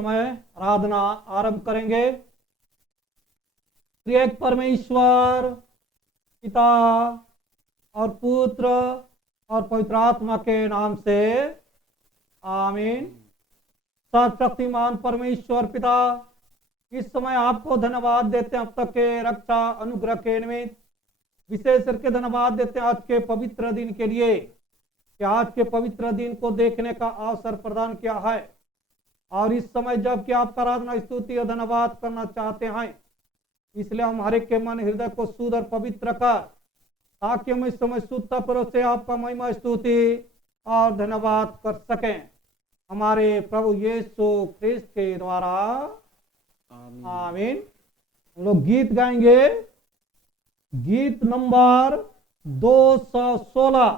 समय आराधना आरंभ करेंगे। त्रिएक परमेश्वर पिता और पुत्र और पवित्र आत्मा के नाम से आमीन। सर्वशक्तिमान परमेश्वर पिता, इस समय आपको धन्यवाद देते हैं अब तक के रक्षा अनुग्रह के निमित्त। विशेष करके धन्यवाद देते हैं आज के पवित्र दिन के लिए कि आज के पवित्र दिन को देखने का अवसर प्रदान किया है। और इस समय जब कि आपका आराधना स्तुति और धन्यवाद करना चाहते हैं, इसलिए हम हर एक के मन हृदय को शुद्ध और पवित्र कर, ताकि हम इस समय शुद्धता से आपका महिमा स्तुति और धन्यवाद कर सकें हमारे प्रभु यीशु ख्रिस्त के द्वारा आमीन। हम लोग गीत गाएंगे, गीत नंबर 216,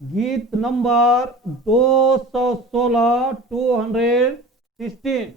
गीत नंबर 216 216।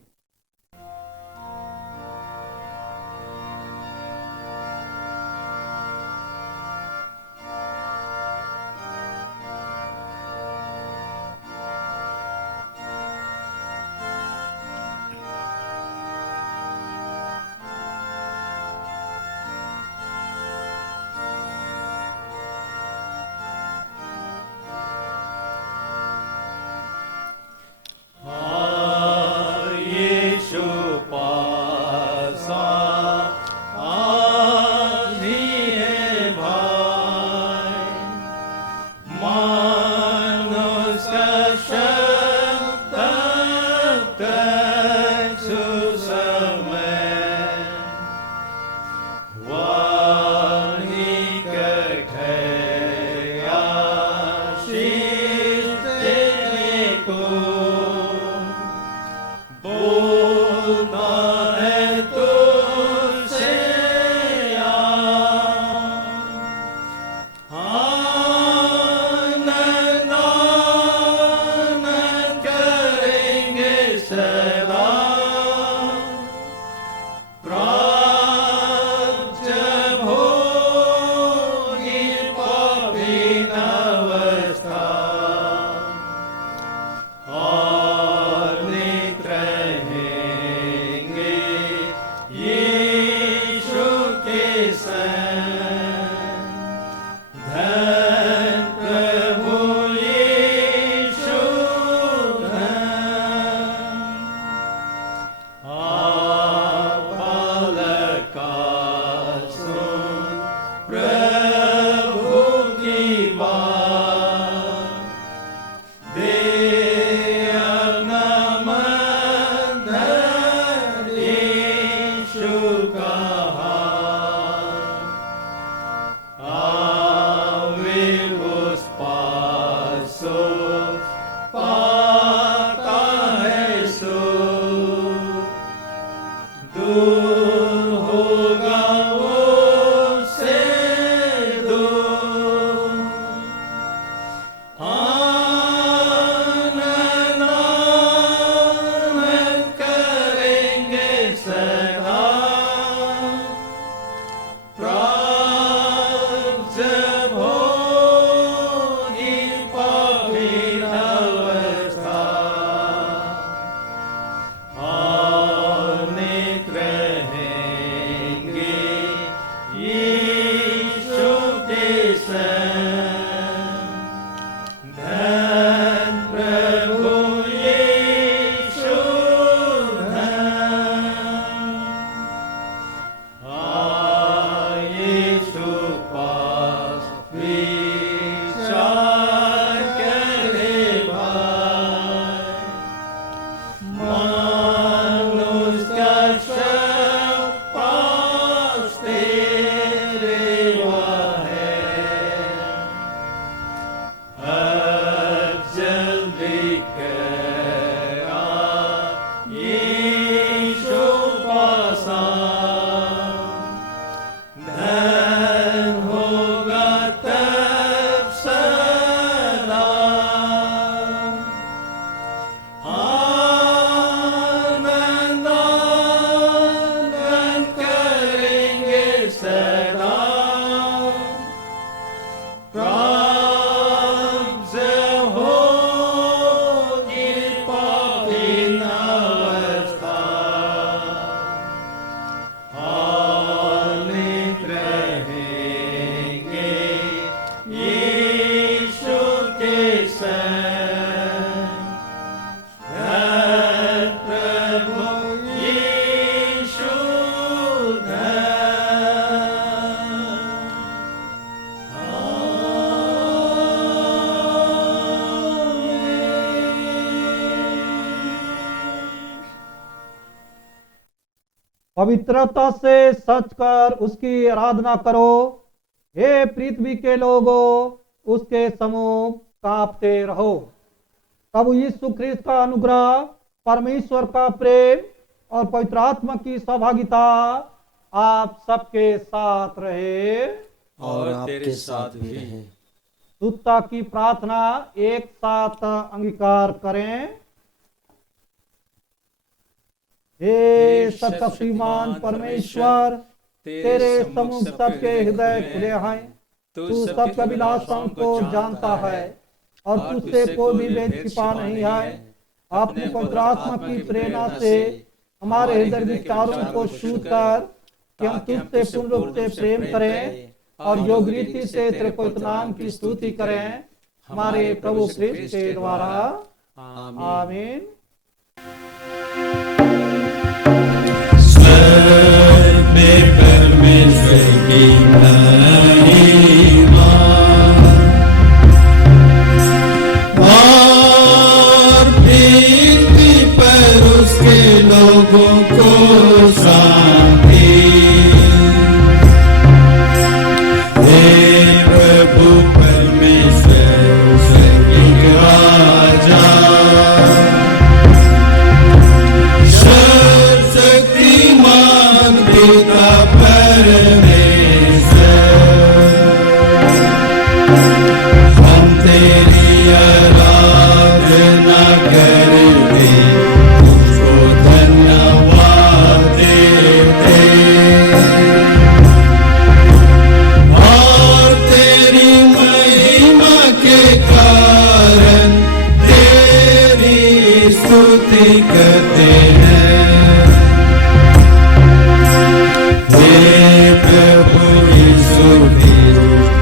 पवित्रता से सच कर उसकी आराधना करो। हे पृथ्वी के लोगों, उसके सम्मुख कांपते रहो। प्रभु यीशु ख्रिस्त का अनुग्रह, परमेश्वर का प्रेम और पवित्र आत्मा की सहभागिता आप सबके साथ रहे और तेरे साथ भी रहे। शुद्धता की प्रार्थना एक साथ अंगीकार करें। हे शक्तिमान परमेश्वर, तेरे सम्मुख सबके हृदय खुले हैं। तू सबके अभिलाषाओं को जानता है और तुझसे कोई भी भेद छिपा नहीं है। अपने पवित्र आत्मा की प्रेरणा से हमारे हृदय विचारों को शुद्ध कर कि हम तुझसे पूर्ण रूप से प्रेम करें और योग रीति से तेरे पवित्र नाम की स्तुति करें, हमारे प्रभु ख्रिस्त के द्वारा। आमीन। स्वर्ग में परमेश्वर की महिमा और पृथ्वी पर उसके लोगों को शांति। हे प्रभु परमेश्वर स्वर्गीय राजा, शक्तिमान पिता परमेश्वर, हम तेरी आराधना करते, तुझको धन्यवाद देते और तेरी महिमा के कारण तेरी स्तुति करते हैं। हे प्रभु यीशु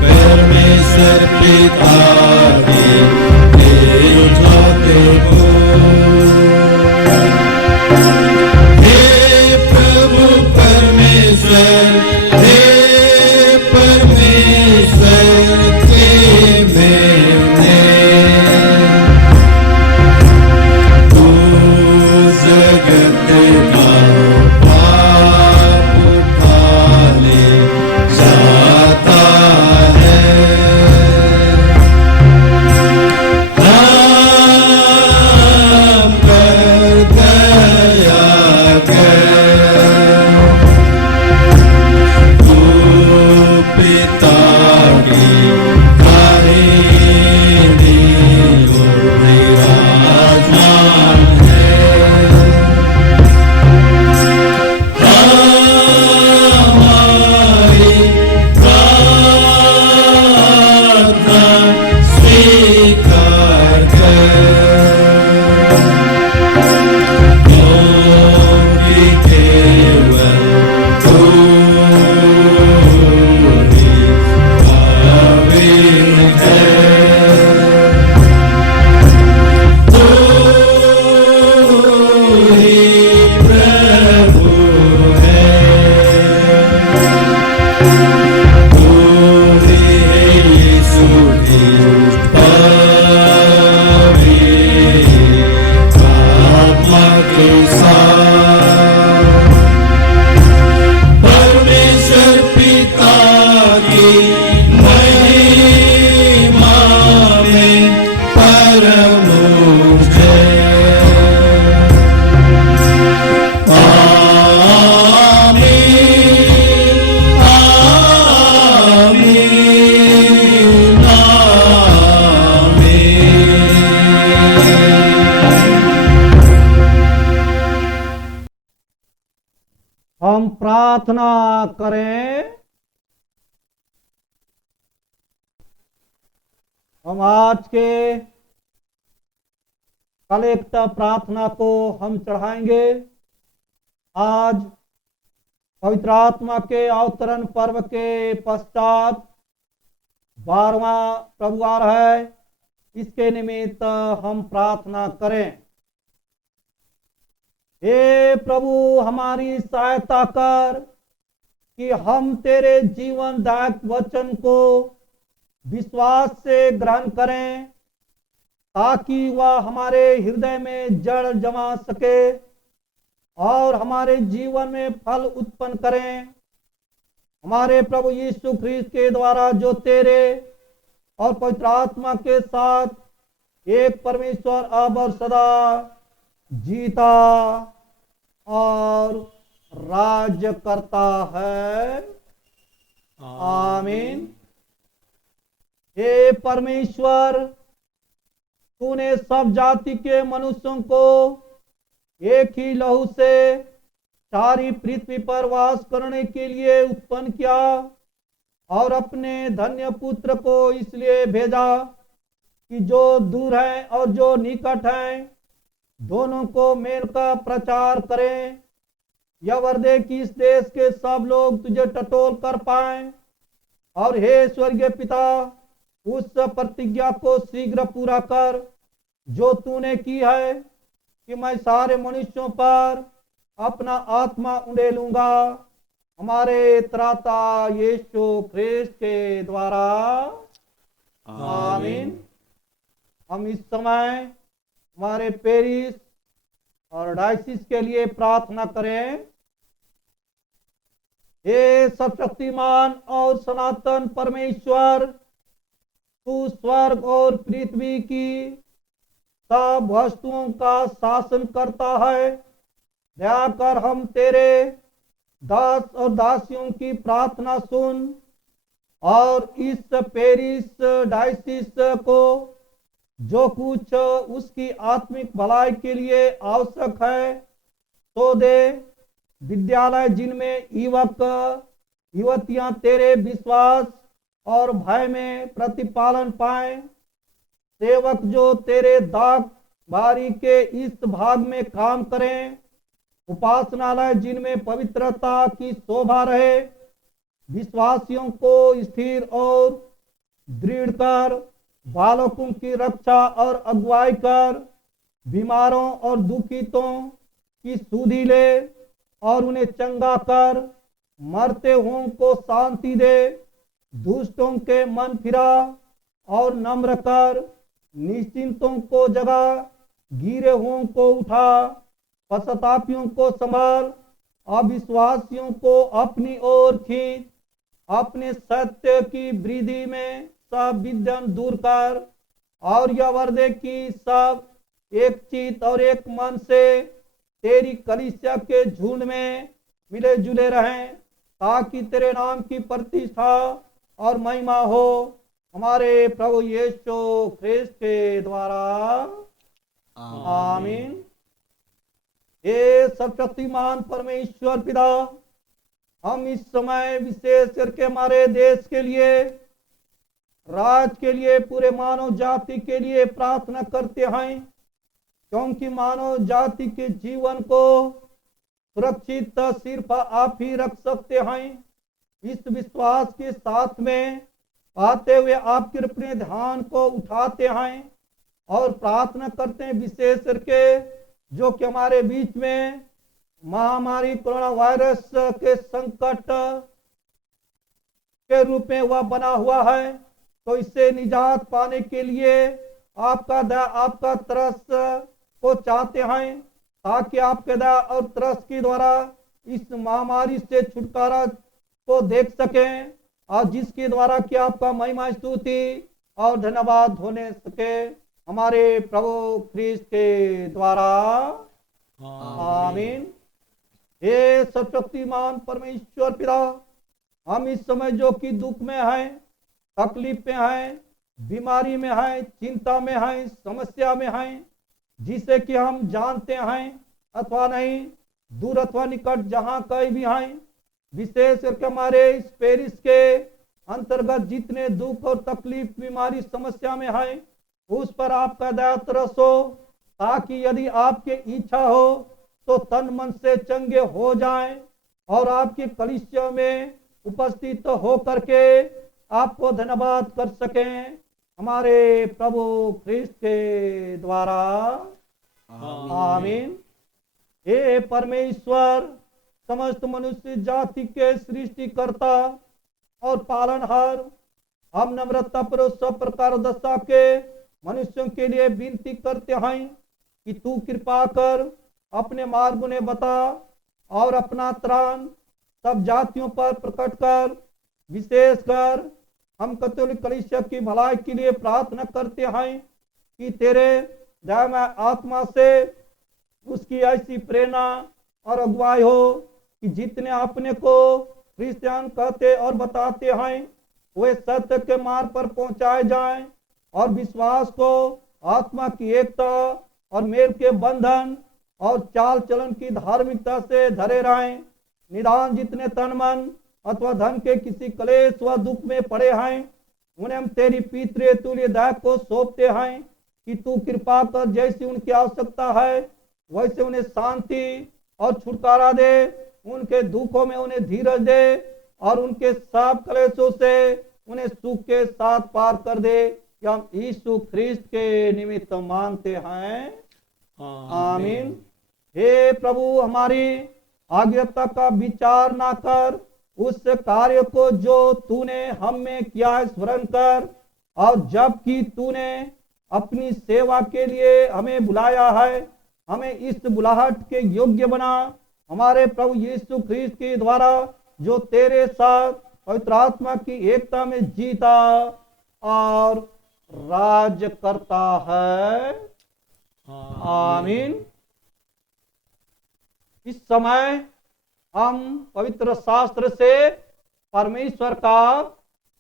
परमेश्वर पिता के इकलौते पुत्र, हे प्रभु परमेश्वर, हे परमेश्वर के मेमने, तू जगत का पाप उठा ले जाता है। हम पर दया कर, तू पिता की दाहिनी ओर विराजमान है। हमारी प्रार्थना स्वीकार कर, क्योंकि केवल तू ही काबिल है। तू ही प्रभु है, तू ही यीशु ख्रिस्त पवित्र आत्मा के साथ परमेश्वर पिता की महिमा में परम जय। आमीन, आमीन, आमीन। हम प्रार्थना करें। हम आज के कलेक्ट प्रार्थना को हम चढ़ाएंगे। आज पवित्र आत्मा के अवतरण पर्व के पश्चात 12वां प्रभुवार है। इसके निमित्त हम प्रार्थना करें। हे प्रभु, हमारी सहायता कर कि हम तेरे जीवनदायक वचन को विश्वास से ग्रहण करें, ताकि वह हमारे हृदय में जड़ जमा सके और हमारे जीवन में फल उत्पन्न करें। हमारे प्रभु यीशु ख्रीस्त के द्वारा जो तेरे और पवित्र आत्मा के साथ एक परमेश्वर अब और सदा जीता और राज्य करता है। आमीन। हे परमेश्वर, तूने सब जाति के मनुष्यों को एक ही लहू से सारी पृथ्वी पर वास करने के लिए उत्पन्न किया और अपने धन्य पुत्र को इसलिए भेजा कि जो दूर है और जो निकट है दोनों को मेल का प्रचार करें। यह वर्दे कि इस देश के सब लोग तुझे टटोल कर पाएं। और हे स्वर्गीय पिता, उस प्रतिज्ञा को शीघ्र पूरा कर जो तूने की है कि मैं सारे मनुष्यों पर अपना आत्मा उंडेलूंगा। हमारे त्राता यीशु ख्रीस्त के द्वारा। आमीन। हम इस समय हमारे पेरिस और डायसिस के लिए प्रार्थना करें। हे सर्वशक्तिमान और सनातन परमेश्वर, तू स्वर्ग और पृथ्वी की सब वस्तुओं का शासन करता है। दया कर हम तेरे दास और दासियों की प्रार्थना सुन और इस पेरिस डायसिस को जो कुछ उसकी आत्मिक भलाई के लिए आवश्यक है तो दे। विद्यालय जिनमें युवक युवतियां तेरे विश्वास और भय में प्रतिपालन पाए, सेवक जो तेरे दाग बारी के इस भाग में काम करें, उपासनालय जिनमें पवित्रता की शोभा रहे, विश्वासियों को स्थिर और दृढ़ कर, बालकों की रक्षा और अगुवाई कर, बीमारों और दुखितों की सुधि ले और उन्हें चंगा कर, मरते हुओं को शांति दे, दुष्टों के मन फिरा और नम्र कर, निश्चिंतों को जगा, गिरे हुओं को उठा, पश्चातापियों को संभाल, अविश्वासियों को अपनी ओर खींच, अपने सत्य की वृद्धि में सब विघ्न दूर कर और यह वर्दे की सब एक चित और एक मन से तेरी कलीसिया के झुंड में मिले जुले रहें, ताकि तेरे नाम की प्रतिष्ठा और महिमा हो। हमारे प्रभु यीशु ख्रीस्त के द्वारा। आमीन। हे सर्वशक्तिमान परमेश्वर पिता, हम इस समय विशेष करके हमारे देश के लिए, राज्य के लिए, पूरे मानव जाति के लिए प्रार्थना करते हैं, क्योंकि मानव जाति के जीवन को सुरक्षित सिर्फ आप ही रख सकते हैं। इस विश्वास के साथ में पाते हुए आपके अपने ध्यान को उठाते हैं और प्रार्थना करते हैं, विशेष करके जो कि हमारे बीच में महामारी कोरोना वायरस के संकट के रूप में वह बना हुआ है, तो इससे निजात पाने के लिए आपका दया, आपका तरस को चाहते हैं, ताकि आपके दया और तरस के द्वारा इस महामारी से छुटकारा को देख सकें और जिसके द्वारा कि आपका महिमा, स्तुति और धन्यवाद होने सके। हमारे प्रभु ख्रीस्त के द्वारा। आमीन। हे सर्वशक्तिमान परमेश्वर पिता, हम इस समय जो कि दुख में हैं, तकलीफ में हैं, बीमारी में हैं, चिंता में हैं, समस्या में हैं, जिसे कि हम जानते हैं अथवा नहीं, दूर अथवा निकट जहां कहीं भी हैं, विशेष करके हमारे इस पेरिस के अंतर्गत जितने दुख और तकलीफ, बीमारी, समस्या में हैं, उस पर आपका दया तरस हो, ताकि यदि आपकी इच्छा हो तो तन मन से चंगे हो जाएं और आपकी कलीसिया में उपस्थित हो करके आपको धन्यवाद कर सकें। हमारे प्रभु ख्रीस्त के द्वारा। आमीन। हे परमेश्वर, समस्त मनुष्य जाति के सृष्टिकर्ता और पालनहार, हम नम्रता पर सब प्रकार दशा के मनुष्यों के लिए विनती करते हैं कि तू कृपा कर अपने मार्ग उन्हें बता और अपना त्राण सब जातियों पर प्रकट कर। विशेषकर हम कैथोलिक कलीसिया की भलाई के लिए प्रार्थना करते हैं कि तेरे दयामय आत्मा से उसकी ऐसी प्रेरणा और अगुवाई हो कि जितने अपने को क्रिश्चियन कहते और बताते हैं वे सत्य के मार्ग पर पहुंचाए जाएं और विश्वास को आत्मा की एकता और मेल के बंधन और चाल चलन की धार्मिकता से धरे रहें। निदान जितने तन मन अथवा धन के किसी क्लेश व दुख में पड़े हैं उन्हें हम तेरी पितृ तुल्य दया को सौंपते हैं कि तू कृपा कर जैसी उनकी आवश्यकता है वैसे उन्हें शांति और छुटकारा दे, उनके दुखों में उन्हें धीरज दे और उनके सब क्लेशों से उन्हें सुख के साथ पार कर दे। कि हम यीशु ख्रिस्त के निमित्त मांगते हैं, आमीन। हे प्रभु, हमारी आज्ञा का विचार ना कर, उस कार्य को जो तूने हम में किया है स्मरण कर, और जबकि तूने अपनी सेवा के लिए हमें बुलाया है हमें इस बुलाहट के योग्य बना। हमारे प्रभु यीशु ख्रिस्त के द्वारा जो तेरे साथ पवित्र आत्मा की एकता में जीता और राज्य करता है, आमीन। इस समय हम पवित्र शास्त्र से परमेश्वर का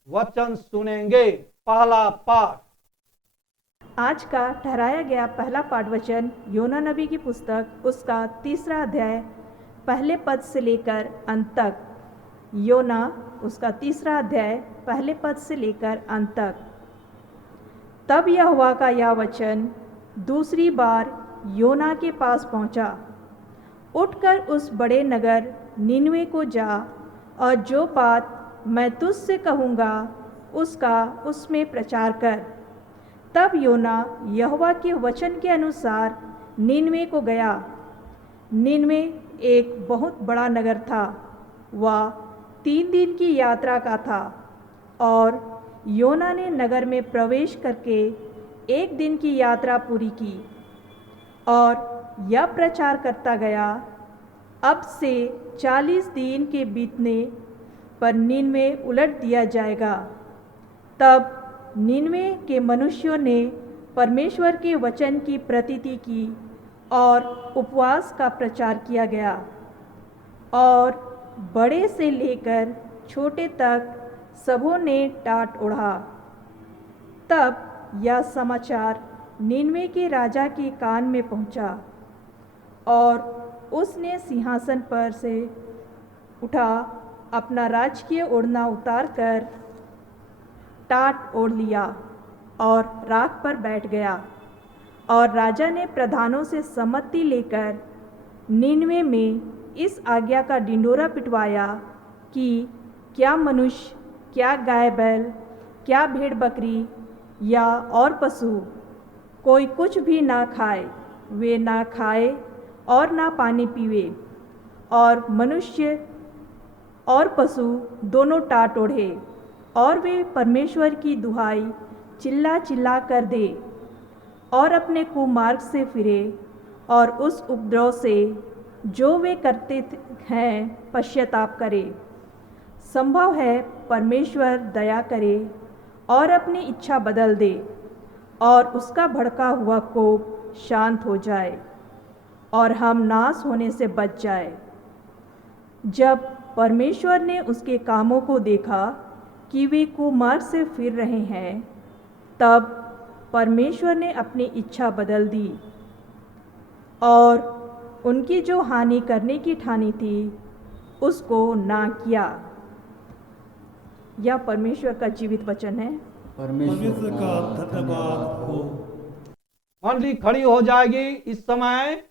वचन सुनेंगे। पहला पाठ। आज का ठहराया गया पहला पाठ वचन योना नबी की पुस्तक उसका 3 अध्याय पहले पद से लेकर अंत तक। योना उसका 3 अध्याय पहले पद से लेकर अंत तक। तब यहोवा का यह वचन दूसरी बार योना के पास पहुंचा, उठकर उस बड़े नगर निनवे को जा और जो बात मैं तुझसे कहूँगा उसका उसमें प्रचार कर। तब योना यहोवा के वचन के अनुसार निनवे को गया। निनवे एक बहुत बड़ा नगर था, वह 3 दिन की यात्रा का था, और योना ने नगर में प्रवेश करके 1 दिन की यात्रा पूरी की और यह प्रचार करता गया, अब से 40 दिन के बीतने पर निनवे उलट दिया जाएगा। तब निनवे के मनुष्यों ने परमेश्वर के वचन की प्रतीति की और उपवास का प्रचार किया गया, और बड़े से लेकर छोटे तक सबों ने टाट ओढ़ा। तब यह समाचार निनवे के राजा के कान में पहुंचा, और उसने सिंहासन पर से उठा, अपना राजकीय ओढ़ना उतार कर टाट ओढ़ लिया और राख पर बैठ गया। और राजा ने प्रधानों से सम्मति लेकर निनवे में इस आज्ञा का ढिंढोरा पिटवाया कि क्या मनुष्य, क्या गाय बैल, क्या भेड़ बकरी या और पशु कोई कुछ भी ना खाए, वे ना खाए और ना पानी पीवे, और मनुष्य और पशु दोनों टाट ओढ़े, और वे परमेश्वर की दुहाई चिल्ला चिल्ला कर दे और अपने कुमार्ग से फिरे और उस उपद्रव से जो वे करते हैं पश्चाताप करे। संभव है परमेश्वर दया करे और अपनी इच्छा बदल दे और उसका भड़का हुआ कोप शांत हो जाए और हम नाश होने से बच जाए। जब परमेश्वर ने उसके कामों को देखा कि वे कुमार्ग से फिर रहे हैं, तब परमेश्वर ने अपनी इच्छा बदल दी और उनकी जो हानि करने की ठानी थी उसको ना किया। यह परमेश्वर का जीवित वचन है। परमेश्वर का धन्यवाद हो। मंडली खड़ी हो जाएगी। इस समय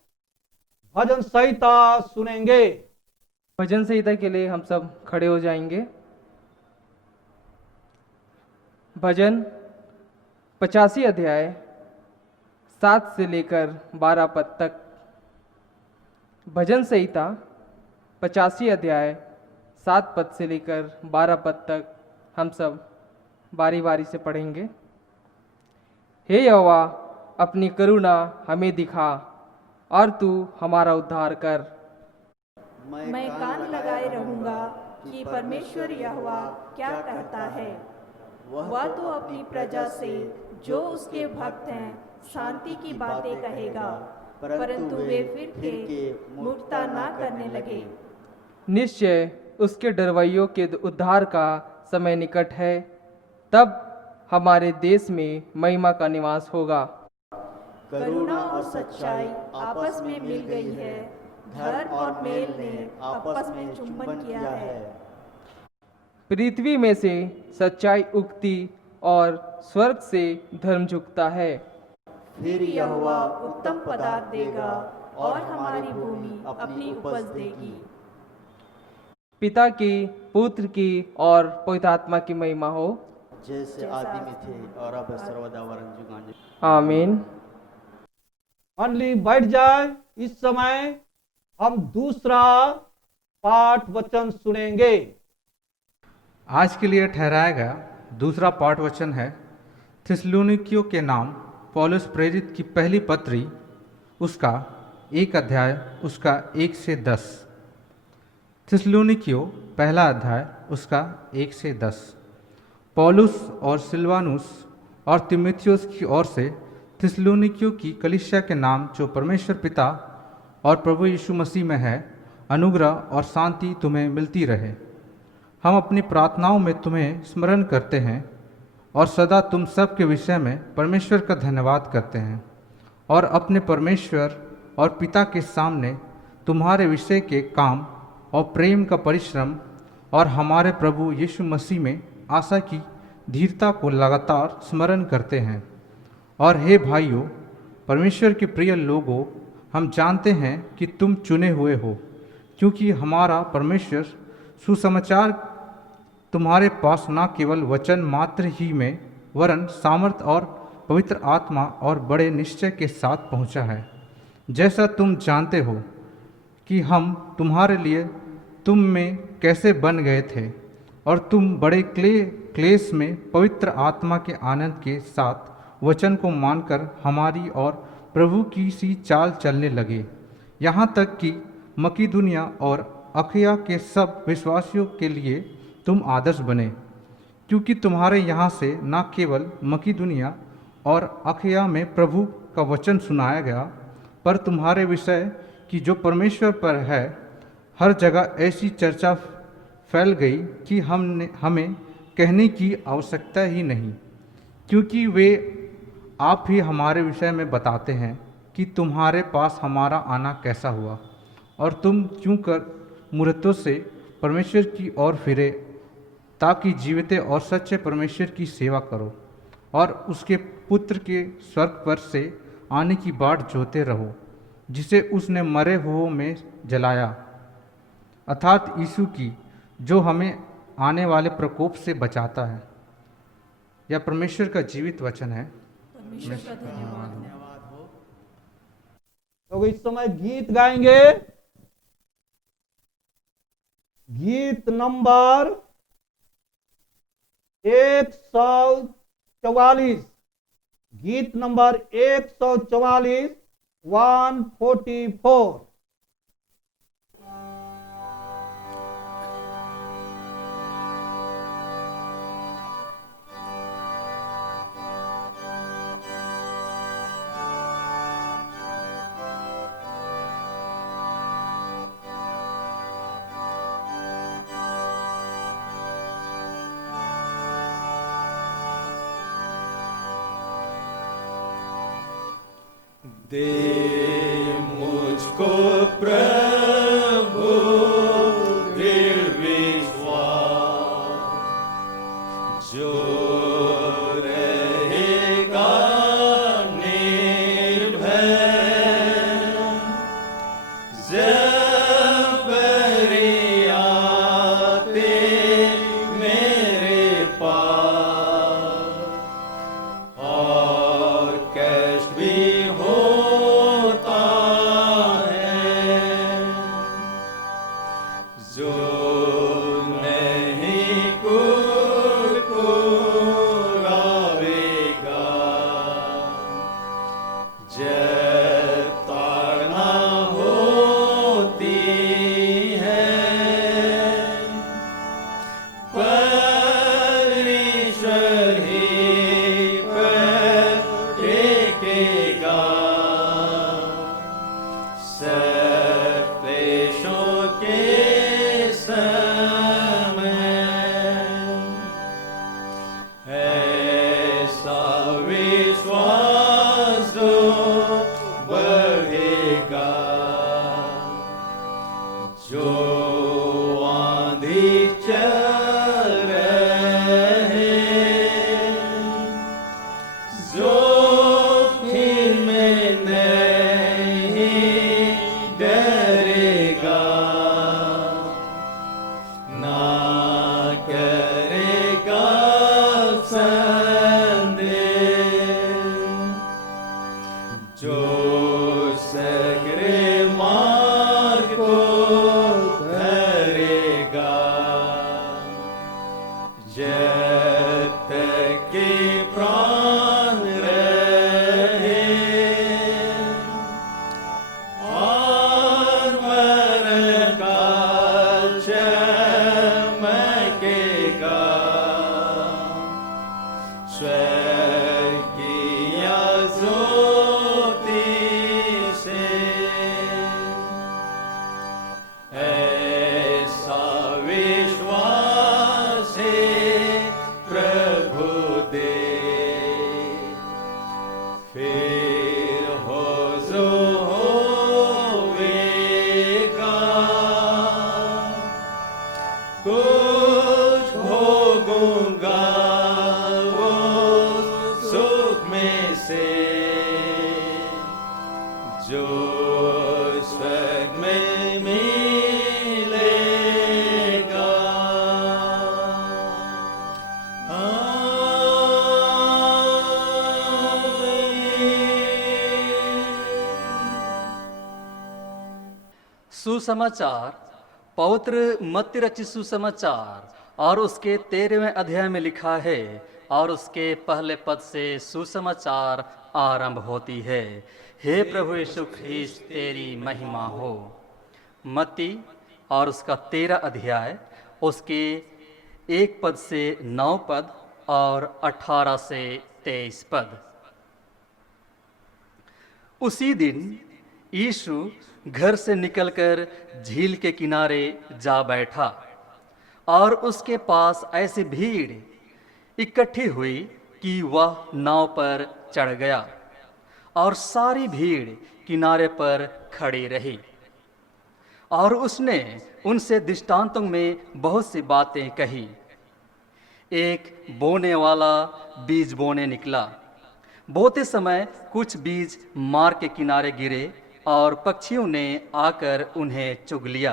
भजन संहिता सुनेंगे। भजन संहिता के लिए हम सब खड़े हो जाएंगे। भजन 85 अध्याय 7 से लेकर 12 पद तक। भजन संहिता 85 अध्याय 7 पद से लेकर 12 पद तक हम सब बारी बारी से पढ़ेंगे। हे यहोवा, अपनी करुणा हमें दिखा और तू हमारा उद्धार कर। मैं कान लगाए रहूंगा कि परमेश्वर यहोवा क्या कहता है। वह तो अपनी प्रजा से जो उसके भक्त हैं शांति की बातें कहेगा, परंतु वे फिर के मूर्खता ना करने लगे। निश्चय उसके डरवैयों के उद्धार का समय निकट है, तब हमारे देश में महिमा का निवास होगा। करुणा और सच्चाई आपस में मिल गई है, धर्म और मेल ने आपस में चुंबन किया है। पृथ्वी में से सच्चाई उगती और स्वर्ग से धर्म झुकता है। फिर यहोवा उत्तम पदार्थ देगा और हमारी भूमि अपनी उपज देगी। पिता की, पुत्र की और पवित्र आत्मा की महिमा हो, जैसे आदि में थे और अब सर्वदा वरन आमीन। मंडली बैठ जाए। इस समय हम दूसरा पाठ वचन सुनेंगे। आज के लिए ठहराया गया दूसरा पाठ वचन है थिस्सलुनीकियों के नाम पौलुस प्रेरित की पहली पत्री, उसका 1 अध्याय, उसका 1 से 10। थिस्सलुनीकियों पहला अध्याय, उसका 1 से 10। पौलुस और सिलवानुस और तीमुथियुस की ओर से थिस्सलुनीकियों की कलीसिया के नाम जो परमेश्वर पिता और प्रभु यीशु मसीह में है, अनुग्रह और शांति तुम्हें मिलती रहे। हम अपनी प्रार्थनाओं में तुम्हें स्मरण करते हैं और सदा तुम सब के विषय में परमेश्वर का धन्यवाद करते हैं और अपने परमेश्वर और पिता के सामने तुम्हारे विषय के काम और प्रेम का परिश्रम और हमारे प्रभु यीशु मसीह में आशा की धीरता को लगातार स्मरण करते हैं। और हे भाइयों, परमेश्वर के प्रिय लोगों, हम जानते हैं कि तुम चुने हुए हो, क्योंकि हमारा परमेश्वर सुसमाचार तुम्हारे पास न केवल वचन मात्र ही में वरन सामर्थ और पवित्र आत्मा और बड़े निश्चय के साथ पहुंचा है। जैसा तुम जानते हो कि हम तुम्हारे लिए तुम में कैसे बन गए थे और तुम बड़े क्लेश में पवित्र आत्मा के आनंद के साथ वचन को मानकर हमारी और प्रभु की सी चाल चलने लगे, यहाँ तक कि मकीदुनिया और अखया के सब विश्वासियों के लिए तुम आदर्श बने, क्योंकि तुम्हारे यहाँ से न केवल मकीदुनिया और अखया में प्रभु का वचन सुनाया गया, पर तुम्हारे विषय की जो परमेश्वर पर है हर जगह ऐसी चर्चा फैल गई कि हमें कहने की आवश्यकता ही नहीं, क्योंकि वे आप ही हमारे विषय में बताते हैं कि तुम्हारे पास हमारा आना कैसा हुआ और तुम क्यों कर मूर्तों से परमेश्वर की ओर फिरे, ताकि जीवित और सच्चे परमेश्वर की सेवा करो और उसके पुत्र के स्वर्ग पर से आने की बाट जोते रहो, जिसे उसने मरे हुओं में जलाया, अर्थात यीशु की, जो हमें आने वाले प्रकोप से बचाता है। यह परमेश्वर का जीवित वचन है। परमेश्वर का धन्यवाद हो। तो इस समय गीत गाएंगे। गीत नंबर 144। गीत नंबर 144, 144। दे मुझको प्रभु दृढ़ विश्वास, जो रहेगा निर्भय जब बरियाते मेरे पास और कष्ट भी होता है, जो नहीं कुछ जब तक के प्राण रहे और मरण काल चमकेगा, स्वर्गीय ज्योति से ऐसा विश्वास है प्रभु दे, फिर हो जो होवेगा, कुछ भोगूंगा वो सुख में से, जो स्वर्ग में मिलेगा। सुसमाचार पवित्र मत्ती रचित सुसमाचार और उसके 13वें अध्याय में लिखा है और उसके पहले पद से सुसमाचार आरंभ होती है। हे प्रभु यीशु ख्रीस्त तेरी महिमा हो। मत्ती और उसका 13 अध्याय उसके 1 पद से 9 पद और 18 से 23 पद। उसी दिन यीशु घर से निकलकर झील के किनारे जा बैठा और उसके पास ऐसी भीड़ इकट्ठी हुई कि वह नाव पर चढ़ गया और सारी भीड़ किनारे पर खड़ी रही। और उसने उनसे दृष्टांतों में बहुत सी बातें कही। एक बोने वाला बीज बोने निकला। बोते समय कुछ बीज मार्ग के किनारे गिरे और पक्षियों ने आकर उन्हें चुग लिया।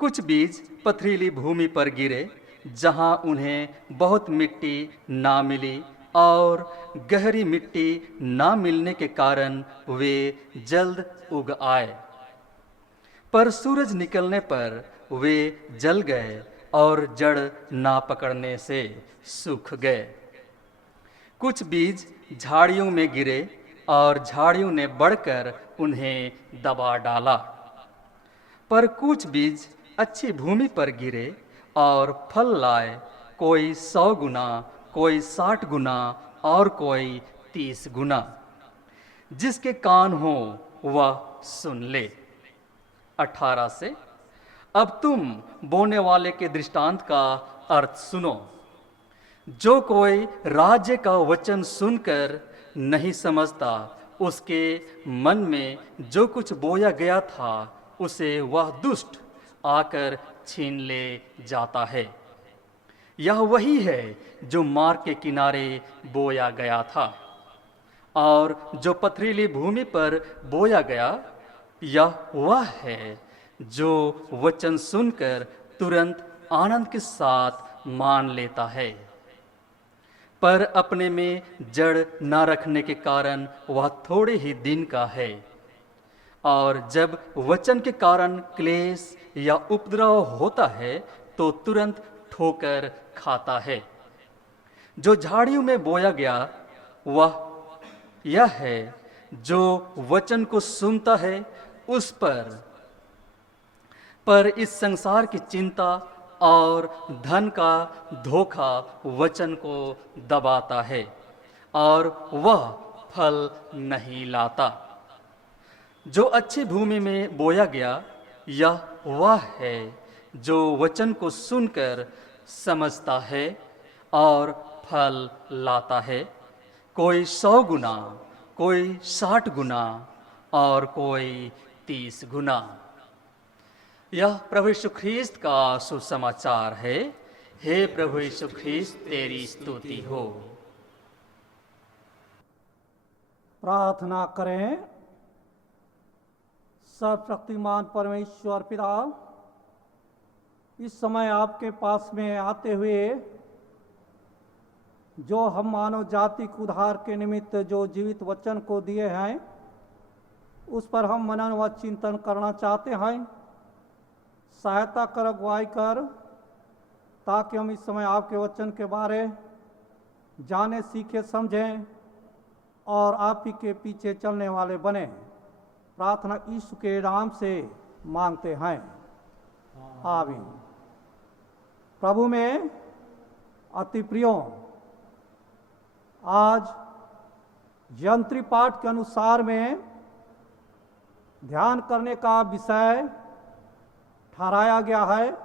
कुछ बीज पथरीली भूमि पर गिरे, जहां उन्हें बहुत मिट्टी ना मिली और गहरी मिट्टी ना मिलने के कारण वे जल्द उग आए। पर सूरज निकलने पर वे जल गए और जड़ ना पकड़ने से सूख गए। कुछ बीज झाड़ियों में गिरे और झाड़ियों ने बढ़कर उन्हें दबा डाला। पर कुछ बीज अच्छी भूमि पर गिरे और फल लाए, कोई 100 गुना, कोई 60 गुना और कोई 30 गुना। जिसके कान हो वह सुन ले। 18 से अब तुम बोने वाले के दृष्टांत का अर्थ सुनो। जो कोई राज्य का वचन सुनकर नहीं समझता, उसके मन में जो कुछ बोया गया था उसे वह दुष्ट आकर छीन ले जाता है। यह वही है जो मार्ग के किनारे बोया गया था। और जो पथरीली भूमि पर बोया गया, यह वह है जो वचन सुनकर तुरंत आनंद के साथ मान लेता है, पर अपने में जड़ न रखने के कारण वह थोड़े ही दिन का है। और जब वचन के कारण क्लेश या उपद्रव होता है तो तुरंत ठोकर खाता है। जो झाड़ियों में बोया गया वह यह है जो वचन को सुनता है उस पर इस संसार की चिंता और धन का धोखा वचन को दबाता है और वह फल नहीं लाता। जो अच्छी भूमि में बोया गया, यह वह है जो वचन को सुनकर समझता है और फल लाता है, कोई 100 गुना, कोई 60 गुना और कोई 30 गुना। यह प्रभु यीशु ख्रीस्त का सुसमाचार है। हे प्रभु यीशु ख्रीस्त तेरी स्तुति हो। प्रार्थना करें। सर्वशक्तिमान परमेश्वर पिता, इस समय आपके पास में आते हुए जो हम मानव जाति के उद्धार के निमित्त जो जीवित वचन को दिए हैं, उस पर हम मनन व चिंतन करना चाहते हैं। सहायता कर, अगुवाई कर, ताकि हम इस समय आपके वचन के बारे जाने, सीखे, समझें और आप ही के पीछे चलने वाले बने। प्रार्थना यीशु के नाम से मांगते हैं, आमीन। प्रभु में अति प्रियो, आज यंत्री पाठ के अनुसार में ध्यान करने का विषय ठहराया गया है,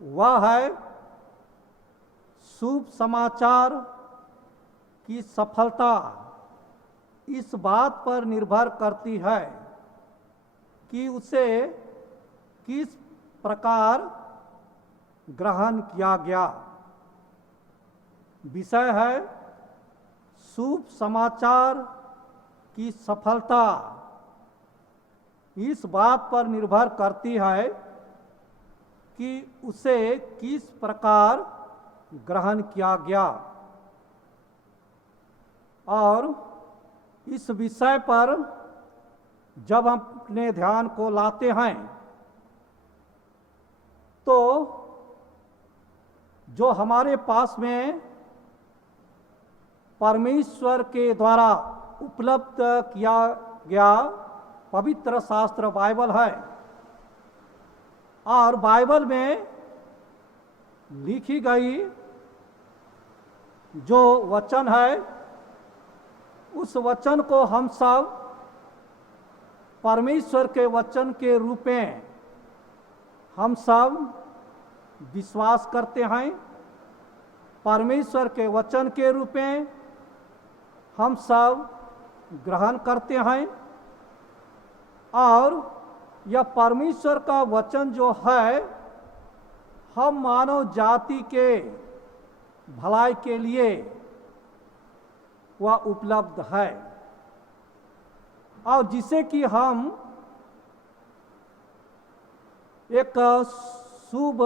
वह है शुभ समाचार की सफलता इस बात पर निर्भर करती है कि उसे किस प्रकार ग्रहण किया गया। विषय है शुभ समाचार की सफलता इस बात पर निर्भर करती है कि उसे किस प्रकार ग्रहण किया गया। और इस विषय पर जब हम अपने ध्यान को लाते हैं तो जो हमारे पास में परमेश्वर के द्वारा उपलब्ध किया गया पवित्र शास्त्र बाइबल है, और बाइबल में लिखी गई जो वचन है उस वचन को हम सब परमेश्वर के वचन के रूप में हम सब विश्वास करते हैं। परमेश्वर के वचन के रूप में हम सब ग्रहण करते हैं, और यह परमेश्वर का वचन जो है हम मानव जाति के भलाई के लिए वह उपलब्ध है, और जिसे कि हम एक शुभ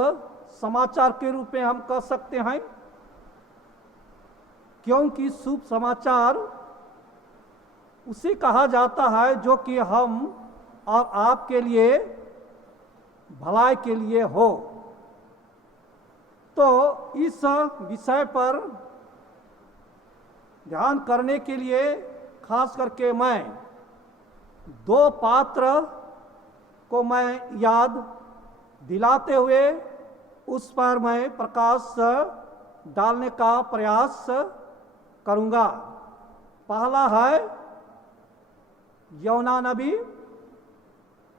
समाचार के रूप में हम कह सकते हैं, क्योंकि शुभ समाचार उसे कहा जाता है जो कि हम और आपके लिए भलाई के लिए हो। तो इस विषय पर ध्यान करने के लिए खास करके मैं दो पात्र को मैं याद दिलाते हुए उस पर मैं प्रकाश डालने का प्रयास करूंगा। पहला है यौना नबी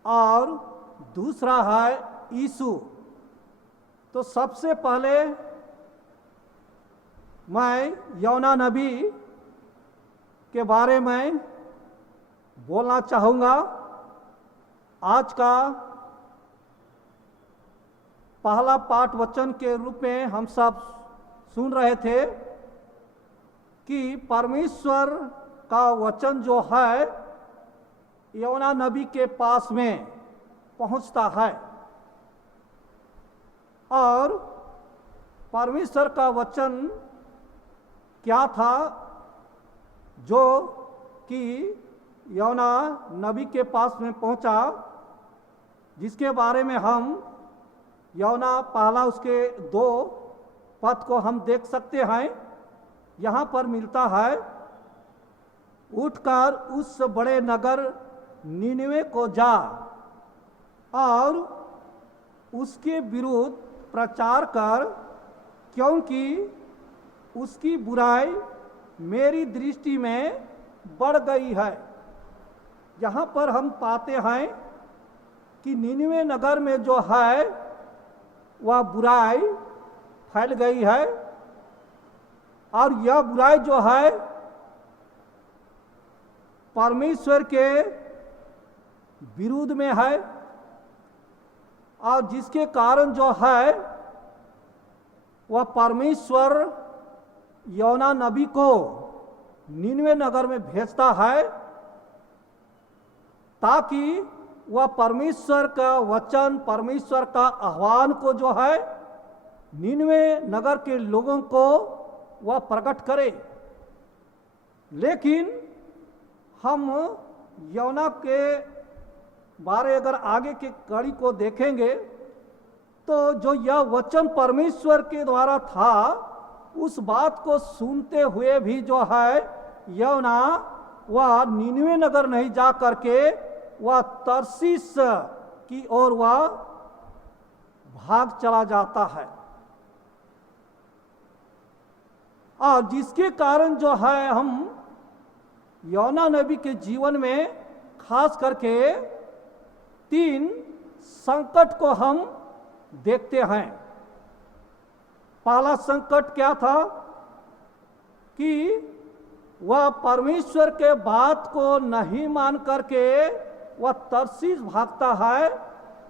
और दूसरा है यीशु। तो सबसे पहले मैं यौना नबी के बारे में बोलना चाहूँगा। आज का पहला पाठ वचन के रूप में हम सब सुन रहे थे कि परमेश्वर का वचन जो है यौना नबी के पास में पहुंचता है, और परमेश्वर का वचन क्या था जो कि यौना नबी के पास में पहुंचा, जिसके बारे में हम यौना पहला उसके 2 पद को हम देख सकते हैं। यहाँ पर मिलता है, उठकर उस बड़े नगर नीनवे को जा और उसके विरुद्ध प्रचार कर, क्योंकि उसकी बुराई मेरी दृष्टि में बढ़ गई है। यहाँ पर हम पाते हैं कि नीनवे नगर में जो है वह बुराई फैल गई है, और यह बुराई जो है परमेश्वर के विरुद्ध में है, और जिसके कारण जो है वह परमेश्वर यौना नबी को नीनवे नगर में भेजता है ताकि वह परमेश्वर का वचन, परमेश्वर का आह्वान को जो है नीनवे नगर के लोगों को वह प्रकट करे। लेकिन हम यौना के बारे अगर आगे की कड़ी को देखेंगे तो जो यह वचन परमेश्वर के द्वारा था, उस बात को सुनते हुए भी जो है यौना वह नीनवे नगर नहीं जा करके वह तरसीस की ओर वह भाग चला जाता है। और जिसके कारण जो है हम यौना नबी के जीवन में खास करके 3 संकट को हम देखते हैं। पहला संकट क्या था कि वह परमेश्वर के बात को नहीं मान करके वह तरसीस भागता है,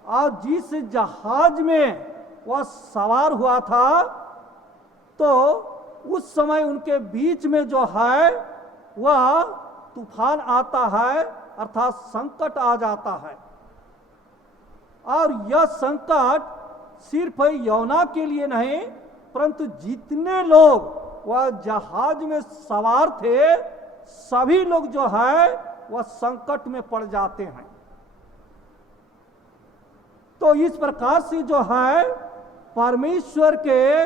और जिस जहाज में वह सवार हुआ था तो उस समय उनके बीच में जो है वह तूफान आता है, अर्थात संकट आ जाता है। और यह संकट सिर्फ यौना के लिए नहीं, परंतु जितने लोग वह जहाज में सवार थे सभी लोग जो है वह संकट में पड़ जाते हैं। तो इस प्रकार से जो है परमेश्वर के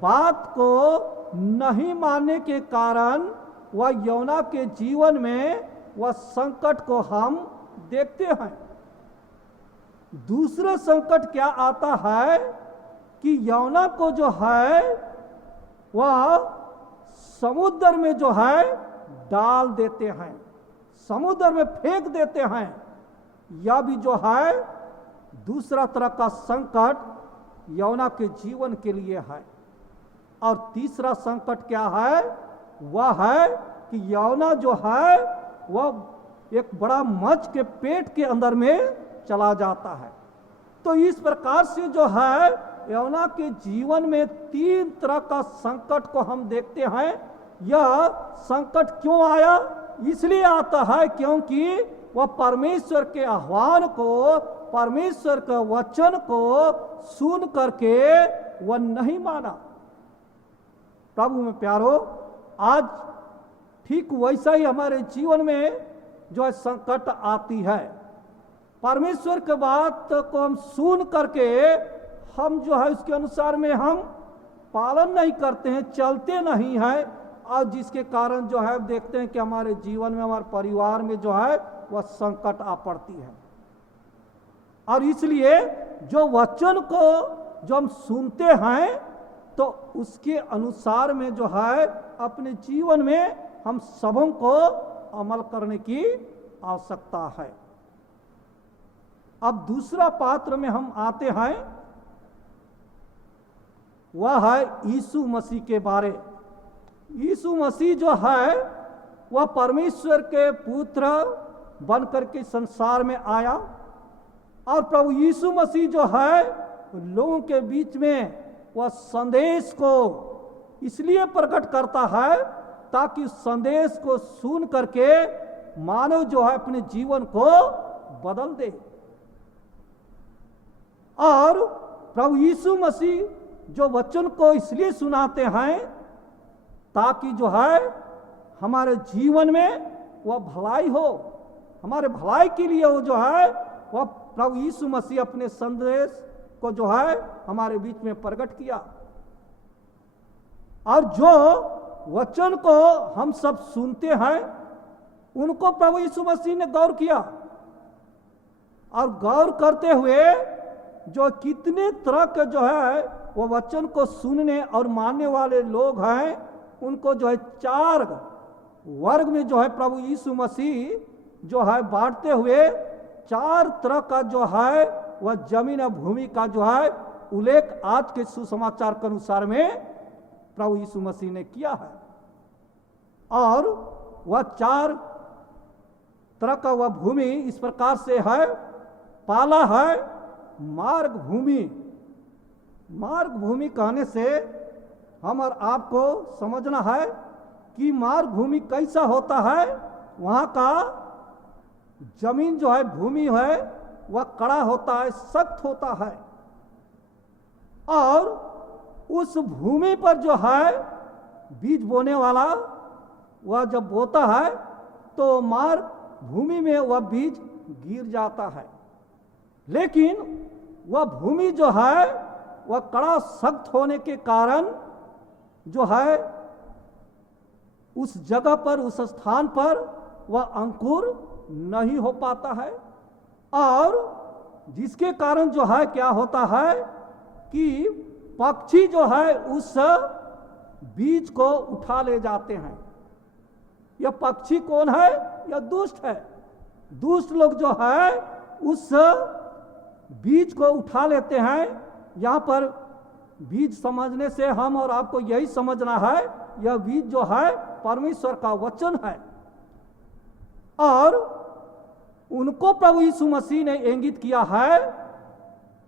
बात को नहीं मानने के कारण वह यौना के जीवन में वह संकट को हम देखते हैं। दूसरा संकट क्या आता है कि यौना को जो है वह समुद्र में जो है डाल देते हैं, समुद्र में फेंक देते हैं। यह भी जो है दूसरा तरह का संकट यौना के जीवन के लिए है। और तीसरा संकट क्या है, वह है कि यौना जो है वह एक बड़ा मच्छ के पेट के अंदर में चला जाता है। तो इस प्रकार से जो है यौना के जीवन में 3 तरह का संकट को हम देखते हैं। यह संकट क्यों आया? इसलिए आता है क्योंकि वह परमेश्वर के आह्वान को, परमेश्वर के वचन को सुन करके वह नहीं माना। प्रभु में प्यारो, आज ठीक वैसा ही हमारे जीवन में जो है संकट आती है। परमेश्वर के बात को हम सुन करके हम जो है उसके अनुसार में हम पालन नहीं करते हैं, चलते नहीं हैं, और जिसके कारण जो है देखते हैं कि हमारे जीवन में, हमारे परिवार में जो है वह संकट आ पड़ती है। और इसलिए जो वचन को जो हम सुनते हैं तो उसके अनुसार में जो है अपने जीवन में हम सबों को अमल करने की आवश्यकता है। अब दूसरा पात्र में हम आते हैं, वह है यीशु मसीह के बारे। यीशु मसीह जो है वह परमेश्वर के पुत्र बनकर के संसार में आया, और प्रभु यीशु मसीह जो है लोगों के बीच में वह संदेश को इसलिए प्रकट करता है ताकि संदेश को सुन करके मानव जो है अपने जीवन को बदल दे। और प्रभु यीशु मसीह जो वचन को इसलिए सुनाते हैं ताकि जो है हमारे जीवन में वह भलाई हो, हमारे भलाई के लिए वो जो है वह प्रभु यीशु मसीह अपने संदेश को जो है हमारे बीच में प्रकट किया। और जो वचन को हम सब सुनते हैं उनको प्रभु यीशु मसीह ने गौर किया, और गौर करते हुए जो कितने तरह के जो है वो वचन को सुनने और मानने वाले लोग हैं उनको जो है 4 वर्ग में जो है प्रभु यीशु मसीह जो है बांटते हुए 4 तरह का जो है वह जमीन और भूमि का जो है उल्लेख आज के सुसमाचार के अनुसार में प्रभु यीशु मसीह ने किया है। और वह 4 तरह का वह भूमि इस प्रकार से है। पहला है मार्ग भूमि। मार्ग भूमि कहने से हम और आपको समझना है कि मार्ग भूमि कैसा होता है। वहाँ का जमीन जो है, भूमि है, वह कड़ा होता है, सख्त होता है, और उस भूमि पर जो है बीज बोने वाला वह जब बोता है तो मार्ग भूमि में वह बीज गिर जाता है। लेकिन वह भूमि जो है वह कड़ा सख्त होने के कारण जो है उस जगह पर, उस स्थान पर वह अंकुर नहीं हो पाता है, और जिसके कारण जो है क्या होता है कि पक्षी जो है उस बीज को उठा ले जाते हैं। यह पक्षी कौन है? यह दुष्ट है। दुष्ट लोग जो है उस बीज को उठा लेते हैं। यहाँ पर बीज समझने से हम और आपको यही समझना है, यह बीज जो है परमेश्वर का वचन है, और उनको प्रभु यीशु मसीह ने इंगित किया है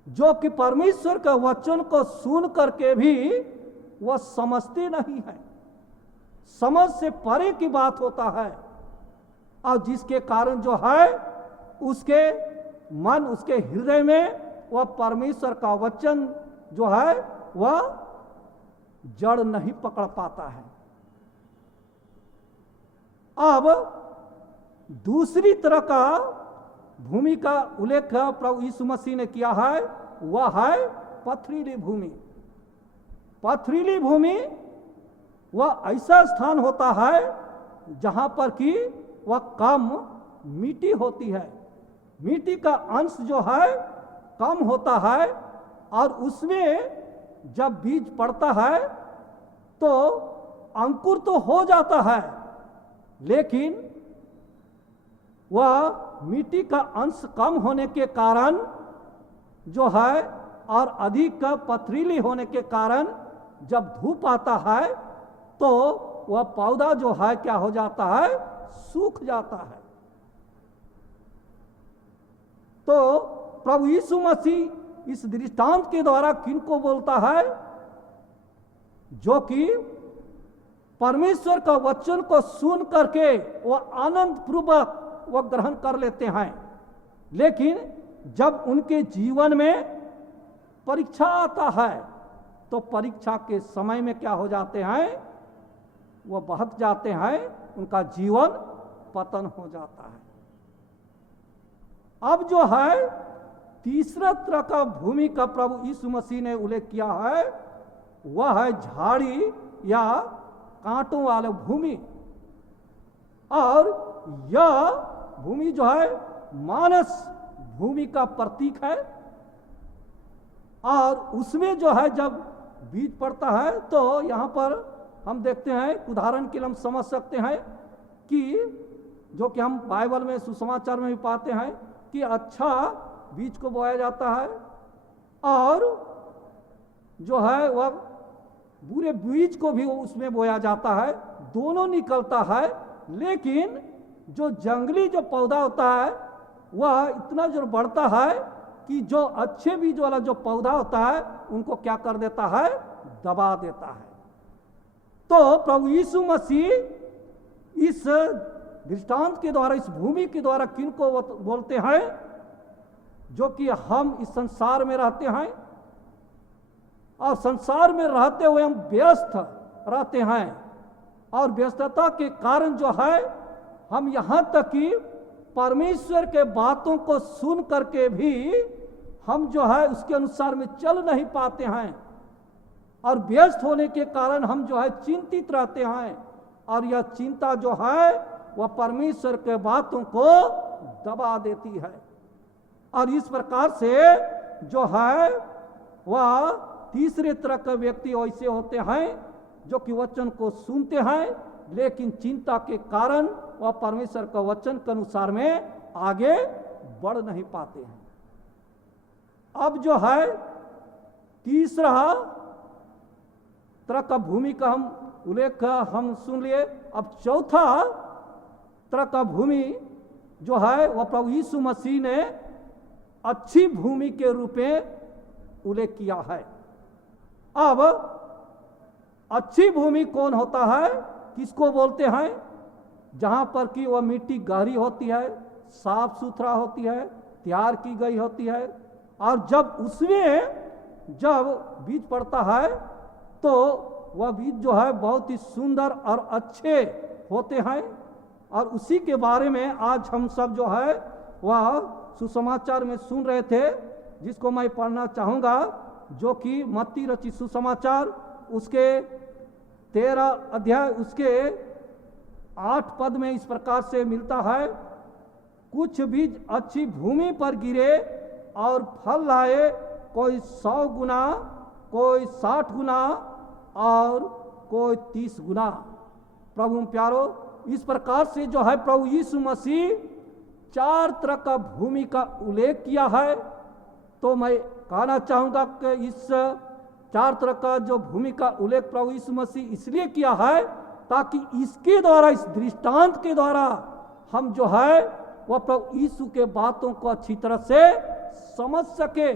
जो कि परमेश्वर के वचन को सुन करके भी वह समझते नहीं है। समझ से परे की बात होता है, और जिसके कारण जो है उसके मन, उसके हृदय में वह परमेश्वर का वचन जो है वह जड़ नहीं पकड़ पाता है। अब दूसरी तरह का भूमि का उल्लेख प्रभु यीशु मसीह ने किया है, वह है पथरीली भूमि। पथरीली भूमि वह ऐसा स्थान होता है जहां पर कि वह कम मिट्टी होती है, मिट्टी का अंश जो है कम होता है, और उसमें जब बीज पड़ता है तो अंकुर तो हो जाता है, लेकिन वह मिट्टी का अंश कम होने के कारण जो है और अधिक पथरीली होने के कारण जब धूप आता है तो वह पौधा जो है क्या हो जाता है? सूख जाता है। तो प्रभु यीशु मसीह इस दृष्टांत के द्वारा किनको बोलता है? जो कि परमेश्वर का वचन को सुन करके वह आनंद पूर्वक वह ग्रहण कर लेते हैं, लेकिन जब उनके जीवन में परीक्षा आता है तो परीक्षा के समय में क्या हो जाते हैं? वह बहक जाते हैं, उनका जीवन पतन हो जाता है। अब जो है तीसरा तरह का भूमि का प्रभु यीशु मसीह ने उल्लेख किया है, वह है झाड़ी या कांटों वाले भूमि। और यह भूमि जो है मानस भूमि का प्रतीक है, और उसमें जो है जब बीज पड़ता है तो यहाँ पर हम देखते हैं, उदाहरण के लिए हम समझ सकते हैं कि जो कि हम बाइबल में सुसमाचार में भी पाते हैं कि अच्छा बीज को बोया जाता है, और जो है वह बुरे बीज को भी उसमें बोया जाता है, दोनों निकलता है। लेकिन जो जंगली जो पौधा होता है वह इतना जो बढ़ता है कि जो अच्छे बीज वाला जो पौधा होता है उनको क्या कर देता है? दबा देता है। तो प्रभु यीशु मसीह इस दृष्टांत के द्वारा, इस भूमि के द्वारा किनको बोलते हैं? जो कि हम इस संसार में रहते हैं, और संसार में रहते हुए हम व्यस्त रहते हैं, और व्यस्तता के कारण जो है हम यहाँ तक कि परमेश्वर के बातों को सुन करके भी हम जो है उसके अनुसार में चल नहीं पाते हैं, और व्यस्त होने के कारण हम जो है चिंतित रहते हैं, और यह चिंता जो है वह परमेश्वर के बातों को दबा देती है। और इस प्रकार से जो है वह तीसरे तरह के व्यक्ति ऐसे होते हैं जो कि वचन को सुनते हैं, लेकिन चिंता के कारण वह परमेश्वर का वचन के अनुसार में आगे बढ़ नहीं पाते हैं। अब जो है तीसरा तरह का भूमि का हम उल्लेख हम सुन लिए। अब चौथा तरह का भूमि जो है वह प्रभु यीशु मसीह ने अच्छी भूमि के रूप में उल्लेख किया है। अब अच्छी भूमि कौन होता है, किसको बोलते हैं? जहाँ पर कि वह मिट्टी गहरी होती है, साफ सुथरा होती है, तैयार की गई होती है, और जब उसमें जब बीज पड़ता है तो वह बीज जो है बहुत ही सुंदर और अच्छे होते हैं। और उसी के बारे में आज हम सब जो है वह सुसमाचार में सुन रहे थे, जिसको मैं पढ़ना चाहूँगा। जो कि मत्ती रचित सुसमाचार उसके 13 अध्याय उसके 8 पद में इस प्रकार से मिलता है, कुछ बीज अच्छी भूमि पर गिरे और फल लाए, कोई 100 गुना, कोई 60 गुना और कोई 30 गुना। प्रभु प्यारो, इस प्रकार से जो है प्रभु यीशु मसीह 4 तरह का भूमि का उल्लेख किया है। तो मैं कहना चाहूँगा कि इस 4 तरह का जो भूमि का उल्लेख प्रभु यीशु मसीह इसलिए किया है ताकि इसके द्वारा, इस दृष्टांत के द्वारा हम जो है वह प्रभु यीशु के बातों को अच्छी तरह से समझ सके।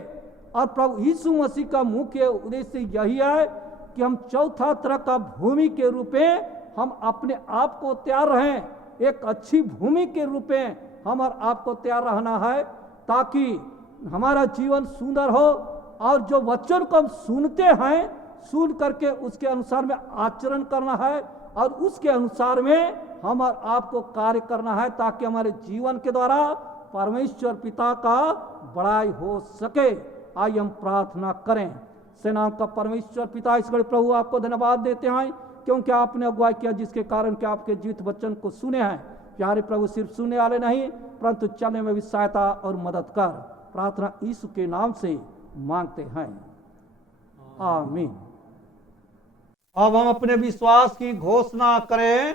और प्रभु यीशु मसीह का मुख्य उद्देश्य यही है कि हम चौथा तरह का भूमि के रूप में हम अपने आप को तैयार रहें, एक अच्छी भूमि के रूप में हमारे आप को तैयार रहना है ताकि हमारा जीवन सुंदर हो और जो वचन को हम सुनते हैं, सुन करके उसके अनुसार में आचरण करना है और उसके अनुसार में हमारे आप को कार्य करना है ताकि हमारे जीवन के द्वारा परमेश्वर पिता का बड़ाई हो सके। आइए हम प्रार्थना करें। सेनाओं का परमेश्वर पिता, इस बड़े प्रभु आपको धन्यवाद देते हैं क्योंकि आपने अगुवाई किया जिसके कारण कि आपके जीवित वचन को सुने हैं। प्यारे प्रभु, सिर्फ सुनने वाले नहीं परंतु चलने में भी सहायता और मदद कर। प्रार्थना यीशु के नाम से मांगते हैं, आमीन। अब हम अपने विश्वास की घोषणा करें।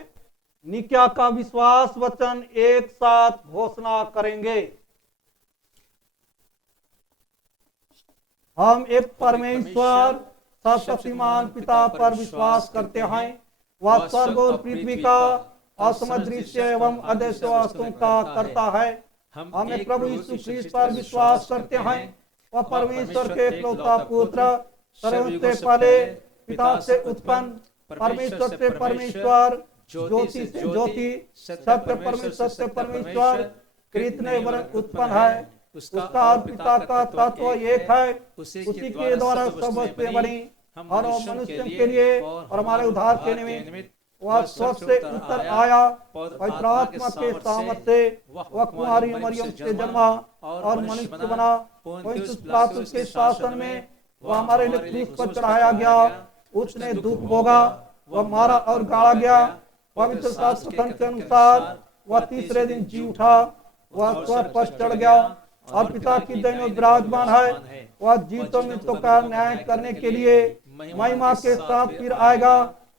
निक्या का विश्वास वचन एक साथ घोषणा करेंगे। हम एक परमेश्वर सर्वशक्तिमान पिता पर विश्वास करते हैं। वह स्वर्ग और पृथ्वी का और समुद्र एवं अदृश्य वस्तुओं का करता है। हम एक प्रभु यीशु ख्रीस्त पर विश्वास करते हैं। वह परमेश्वर के एकलौता पुत्र, सर्वोच्च से पहले, पिता से उत्पन्न, परमेश्वर से परमेश्वर, ज्योति से ज्योति, सत्य परमेश्वर से परमेश्वर, कृत नहीं वरन उत्पन्न है। उसका और पिता का तत्व एक है। उसी के द्वारा सब वस्तुएं बनी और मनुष्य के लिए और हमारे उद्धार के निमित्त वह स्वर्ग से उतर आया। पवित्र आत्मा के सामर्थ से वह कुंवारी मरियम से जन्मा और मनुष्य बना। पवित्र पिलातुस के शासन में वह हमारे लिए क्रूस पर चढ़ाया गया। उसने दुख भोगा, वह मारा और गाड़ा गया। पवित्र शास्त्र के अनुसार वह तीसरे दिन जी उठा। वह स्वर्ग पर चढ़ गया और पिता की दाहिने विराजमान है। वह जीवितों मृतों का न्याय करने के लिए महिमा के साथ फिर आएगा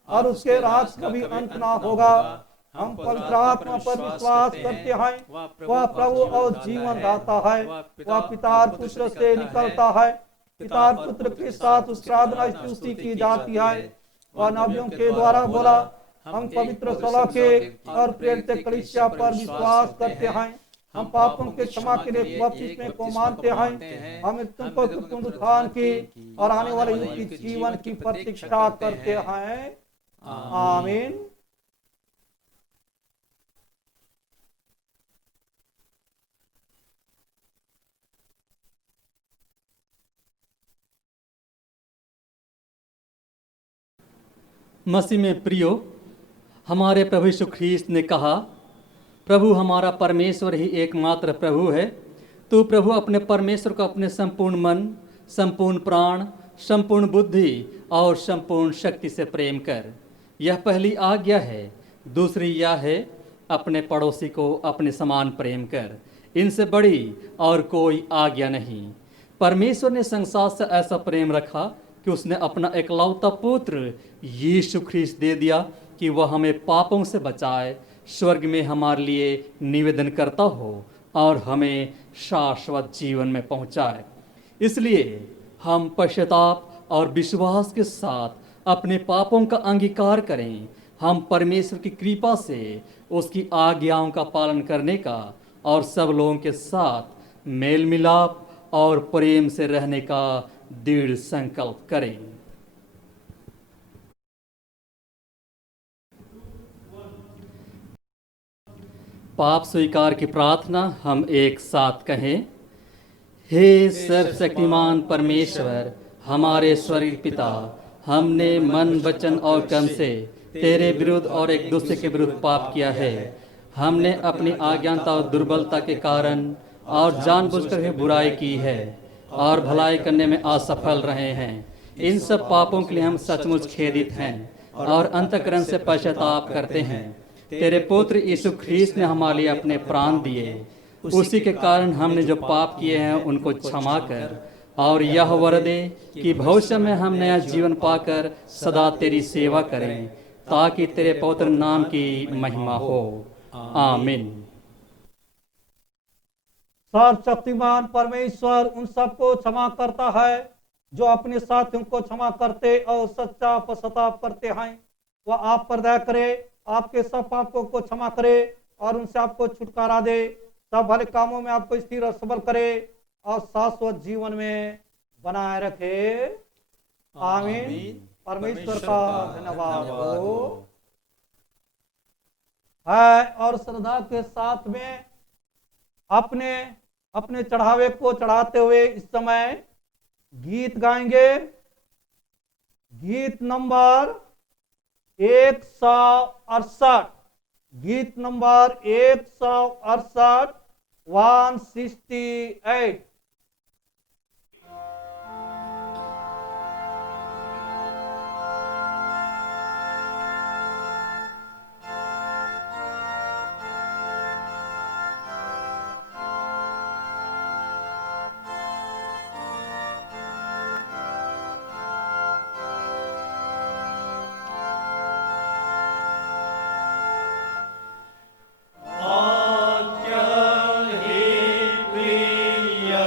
और उसके राज का भी अंत ना होगा। हम पवित्र आत्मा पर विश्वास करते हैं। वह प्रभु और जीवन दाता है। वह पिता और पुत्र से निकलता है। पिता और पुत्र के साथ उस आराधना स्तुति की जाती है। वह नबियों के द्वारा बोला। हम पवित्र सलाह के और प्रेरित कलीसिया पर विश्वास करते हैं। हम पापों के क्षमा के लिए बपतिस्मे को मानते हैं। हम तुमको पुनरुत्थान की और आने वाले युग की जीवन की प्रतीक्षा करते हैं, आमीन। मसीह में प्रियो, हमारे प्रभु यीशु ख्रीस्त ने कहा, प्रभु हमारा परमेश्वर ही एकमात्र प्रभु है। तू प्रभु अपने परमेश्वर को अपने संपूर्ण मन, संपूर्ण प्राण, संपूर्ण बुद्धि और संपूर्ण शक्ति से प्रेम कर। यह पहली आज्ञा है। दूसरी यह है, अपने पड़ोसी को अपने समान प्रेम कर। इनसे बड़ी और कोई आज्ञा नहीं। परमेश्वर ने संसार से ऐसा प्रेम रखा कि उसने अपना एकलौता पुत्र यीशु ख्रीस्त दे दिया कि वह हमें पापों से बचाए, स्वर्ग में हमारे लिए निवेदन करता हो और हमें शाश्वत जीवन में पहुंचाए। इसलिए हम पश्चाताप और विश्वास के साथ अपने पापों का अंगीकार करें। हम परमेश्वर की कृपा से उसकी आज्ञाओं का पालन करने का और सब लोगों के साथ मेल मिलाप और प्रेम से रहने का दृढ़ संकल्प करें। पाप स्वीकार की प्रार्थना हम एक साथ कहें। हे सर्वशक्तिमान परमेश्वर, हमारे स्वर्गीय पिता, हमने मन, वचन और कर्म से तेरे विरुद्ध और एक दूसरे के विरुद्ध पाप किया है। हमने अपनी अज्ञानता और दुर्बलता के कारण और जानबूझकर बुराई की है। और भलाई करने में असफल रहे हैं। इन सब पापों के लिए हम सचमुच खेदित हैं और अंतःकरण से पश्चाताप करते हैं। तेरे पुत्र यीशु ख्रीस्त ने हमारे लिए अपने प्राण दिए, उसी के कारण हमने जो पाप किए हैं उनको क्षमा कर और यह वर दे कि भविष्य में हम नया जीवन पाकर सदा तेरी सेवा करें, ताकि तेरे पवित्र नाम की महिमा हो। आमीन। सर्वशक्तिमान परमेश्वर उन सबको क्षमा करता है जो अपने साथियों को क्षमा करते और सच्चा पश्चाताप करते हैं। वह आप पर दया करे, आपके सब पापों को क्षमा करे और उनसे आपको छुटकारा दे, सब भले कामों में आपको स्थिर और सबल करे और शाश्वत जीवन में बनाए रखे। आमीन। परमेश्वर का धन्यवाद हो। है और श्रद्धा के साथ में अपने अपने चढ़ावे को चढ़ाते हुए इस समय गीत गाएंगे। गीत नंबर 168, गीत नंबर 168, 168। आज्ञा हे प्रिया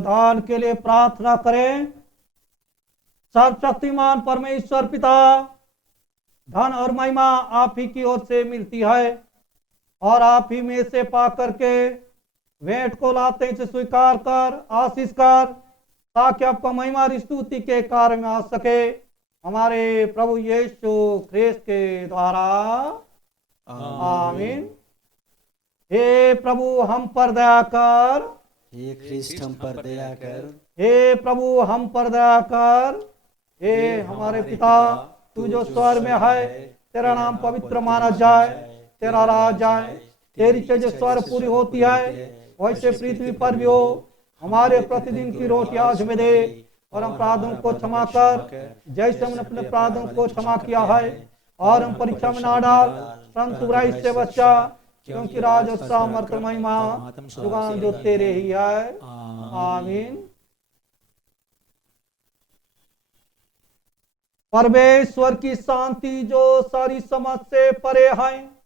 दान के लिए प्रार्थना करें। सर्वशक्तिमान परमेश्वर पिता, धन और महिमा आप ही की ओर से मिलती है और आप ही में से पा करके भेंट को लाते इसे स्वीकार कर, आशीष कर, ताकि आपका महिमा और स्तुति के कार्य में आ सके। हमारे प्रभु यीशु ख्रिस्त के द्वारा, आमीन। हे प्रभु हम पर दया कर, हे ख्रिस्ट हम पर दया कर, हे प्रभु हम पर दया कर। हे हमारे पिता, तू जो स्वर्ग में है, तेरा नाम पवित्र माना जाए, तेरा राज आए, तेरी इच्छा जो स्वर्ग पूरी होती है वैसे पृथ्वी पर भी हो। हमारे प्रतिदिन की रोटी आज हमें दे, और हम अपराधों को क्षमा कर जैसे हमने अपने अपराधों को क्षमा किया है, और हम परीक्षा में ना डाल परंतु बुराई से बचा, क्योंकि राज और सामर्थ महिमा जुगान जो तेरे ही है, आमीन। परमेश्वर की शांति जो सारी समझ से परे है,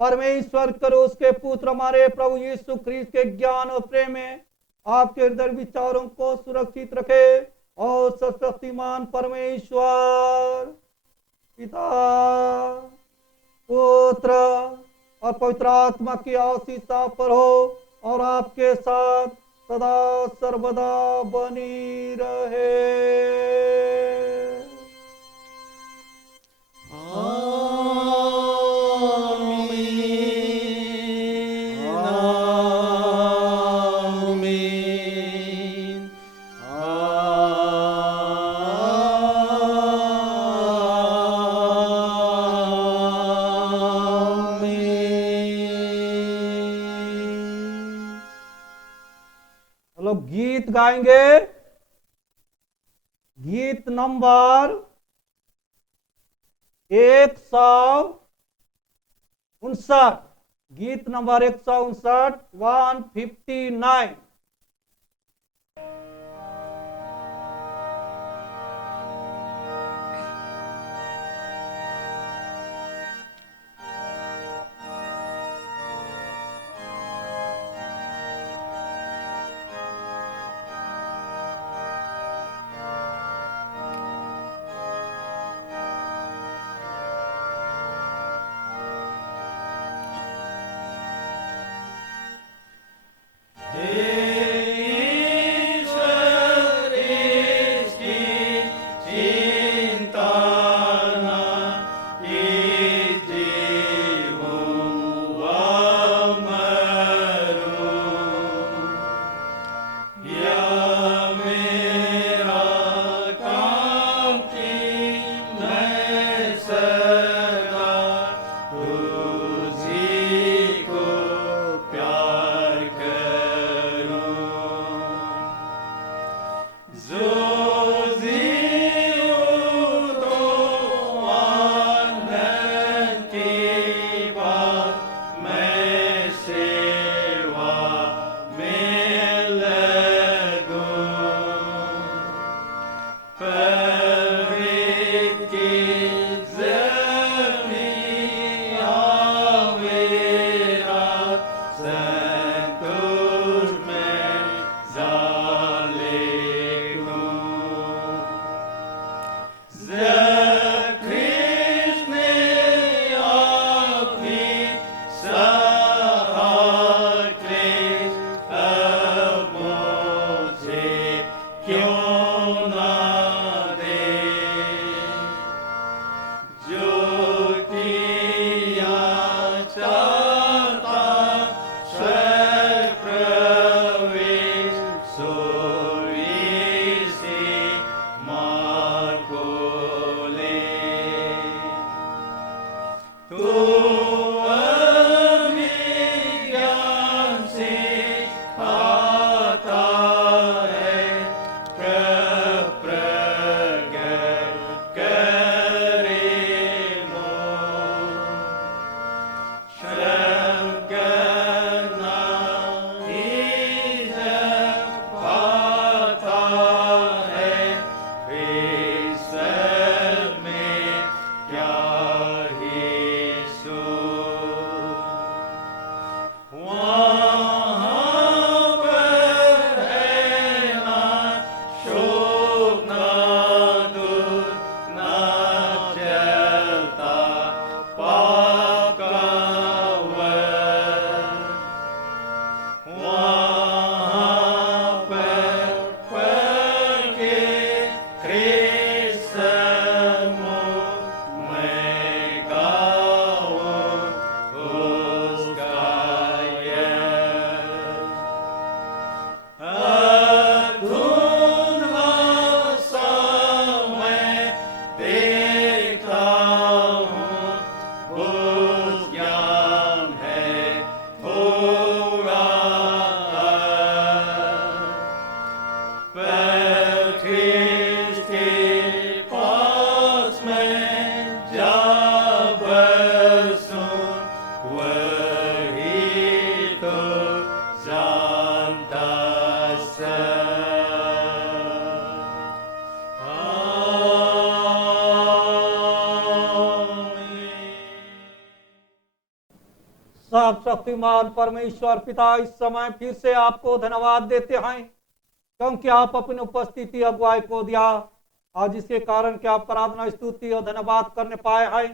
परमेश्वर करो उसके पुत्र हमारे प्रभु यीशु ख्रिस्त के ज्ञान और प्रेम में आपके हृदय विचारों को सुरक्षित रखे, और सर्वशक्तिमान परमेश्वर पिता, पुत्र और पवित्र आत्मा की आशीष आप पर हो, और आपके साथ सदा सर्वदा बनी रहे। गीत गाएंगे, गीत नंबर 159, गीत नंबर 159, 159। प्रभु सर्वशक्तिमान परमेश्वर पिता, इस समय फिर से आपको धन्यवाद देते हैं क्योंकि आप अपनी उपस्थिति अगुवाई को दिया और जिसके कारण कि आप आराधना स्तुति और धन्यवाद करने पाए हैं।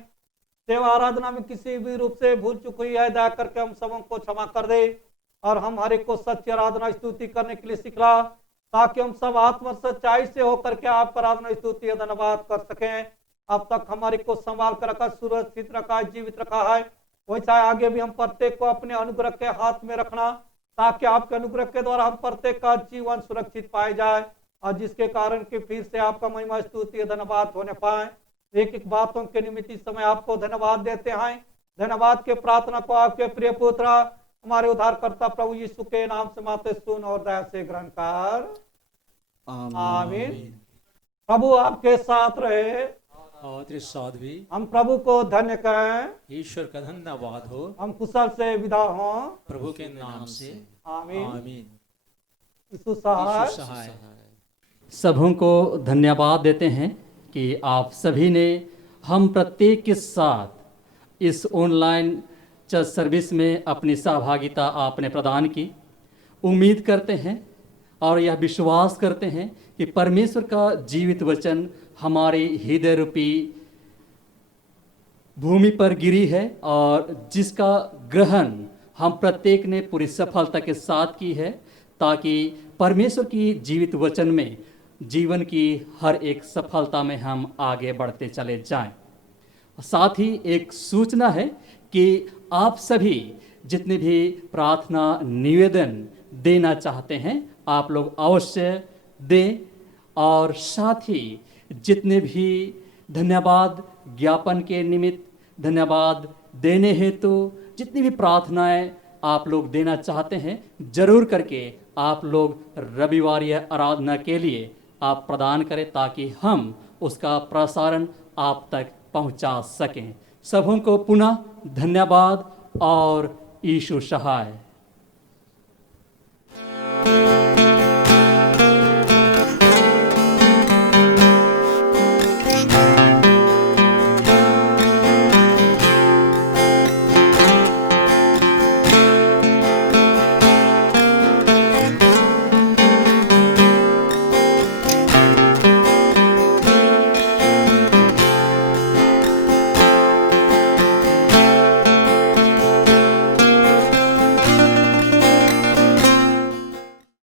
सेवा आराधना में किसी भी रूप से भूल चुक हुई है, दया करके हम सबों को क्षमा कर दे और हम हर एक को सच्ची आराधना स्तुति करने के लिए सिखला, ताकि हम सब आत्म सच्चाई से होकर के आप आराधना स्तुति और धन्यवाद कर सकें। अब तक हमारे को संभाल कर रखा, सुरक्षित रखा, जीवित रखा है, वैसा आगे भी हम प्रत्येक को अपने अनुग्रह के हाथ में रखना, ताकि आपके अनुग्रह के द्वारा हम प्रत्येक का जीवन सुरक्षित पाए जाए और जिसके कारण कि फिर से आपका महिमा स्तुति धन्यवाद होने पाए। एक एक बातों के निमित्त इस समय आपको धन्यवाद देते हैं। धन्यवाद के प्रार्थना को आपके प्रिय पुत्र हमारे उद्धारकर्ता प्रभु यीशु के नाम से माते सुन और दया से ग्रहण कर, आमीन। प्रभु आपके साथ रहे और तेरे साथ भी। हम प्रभु को धन्य कहें, ईश्वर का धन्यवाद हो। हम कुशल से विदा हों प्रभु के नाम से, आमीन। आमीन। यीशु सहाय। यीशु सहाय। सबों को धन्यवाद देते हैं कि आप सभी ने हम प्रत्येक के साथ इस ऑनलाइन चर्च सर्विस में अपनी सहभागिता आपने प्रदान की। उम्मीद करते हैं और यह विश्वास करते हैं कि परमेश्वर का जीवित वचन हमारे हृदय रूपी भूमि पर गिरी है और जिसका ग्रहण हम प्रत्येक ने पूरी सफलता के साथ की है, ताकि परमेश्वर की जीवित वचन में जीवन की हर एक सफलता में हम आगे बढ़ते चले जाएं। साथ ही एक सूचना है कि आप सभी जितने भी प्रार्थना निवेदन देना चाहते हैं आप लोग अवश्य दें, और साथ ही जितने भी धन्यवाद ज्ञापन के निमित्त, धन्यवाद देने हेतु जितनी भी प्रार्थनाएं आप लोग देना चाहते हैं, जरूर करके आप लोग रविवार आराधना के लिए आप प्रदान करें, ताकि हम उसका प्रसारण आप तक पहुंचा सकें। सबों को पुनः धन्यवाद और यीशु सहाय।